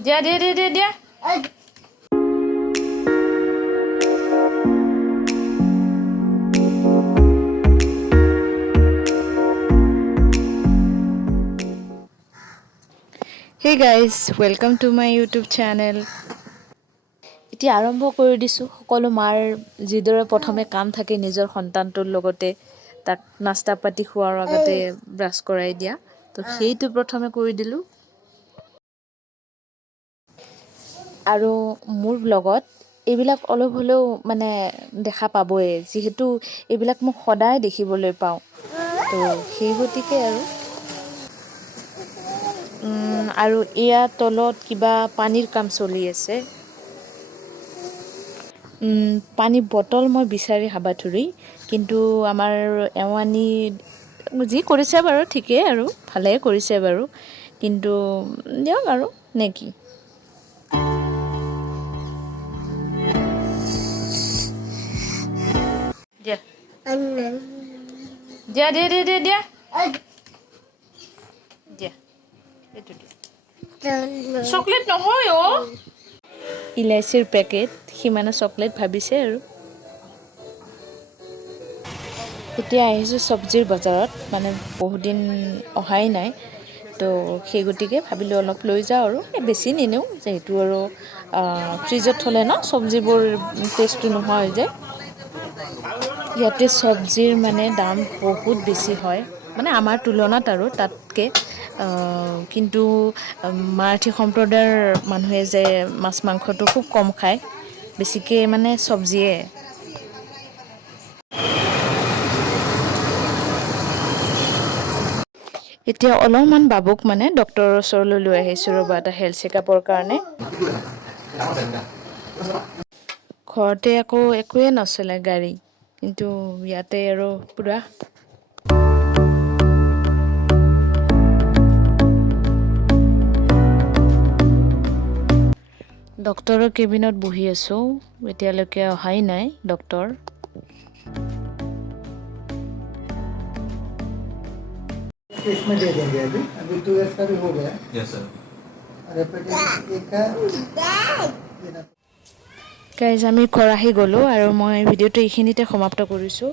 দিয়া Hey guys, welcome to my YouTube channel. এতিয়া আৰম্ভ কৰি দিছোঁ সকলো মাৰ যিদৰে প্ৰথমে কাম থাকে নিজৰ সন্তানটোৰ লগতে তাক নাস্তা পাতি খোৱাৰ আগতে ব্ৰাছ কৰাই দিয়া তো সেইটো প্ৰথমে কৰি দিলোঁ আৰু মোৰ ব্লগত এইবিলাক অলপ হ'লেও মানে দেখা পাবই যিহেতু এইবিলাক মোক সদায় দেখিবলৈ পাওঁ তো সেই গতিকে আৰু এয়া তলত কিবা পানীৰ কাম চলি আছে পানী বটল মই বিচাৰি হাবাথুৰি কিন্তু আমাৰ এৱানী যি কৰিছে বাৰু ঠিকেই আৰু ভালেই কৰিছে বাৰু কিন্তু দিয়ক আৰু নে কি দিয়া এইটো দিয়া চকলেট নহয় ইলাইচিৰ পেকেট সিমানে চকলেট ভাবিছে আৰু এতিয়া আহিছোঁ চব্জিৰ বজাৰত মানে বহুত দিন অহাই নাই তো সেই গতিকে ভাবিলোঁ অলপ লৈ যাওঁ আৰু বেছি নিনিওঁ যিহেতু আৰু ফ্ৰিজত থ'লে ন চব্জিবোৰ টেষ্টটো নোহোৱা হৈ যায় ইয়াতে চব্জিৰ মানে দাম বহুত বেছি হয় মানে আমাৰ তুলনাত আৰু তাতকৈ কিন্তু মাৰাঠী সম্প্ৰদায়ৰ মানুহে যে মাছ মাংসটো খুব কম খায় বেছিকৈ মানে চব্জিয়ে এতিয়া অলপমান বাবুক মানে ডক্টৰৰ ওচৰলৈ লৈ আহিছোঁ ৰ'বা এটা হেল্থ চেকআপৰ কাৰণে ঘৰতে আকৌ একোৱে নচলে গাড়ী কিন্তু ইয়াতে আৰু পূৰা ডক্টৰৰ কেবিনত বহি আছোঁ এতিয়ালৈকে অহাই নাই ডক্টৰ इसमें दे देंगे अभी 2 इयर्स का भी हो गया यस सर एक का গাইজ আমি ঘৰ আহি গ'লোঁ আৰু মই ভিডিঅ'টো এইখিনিতে সমাপ্ত কৰিছোঁ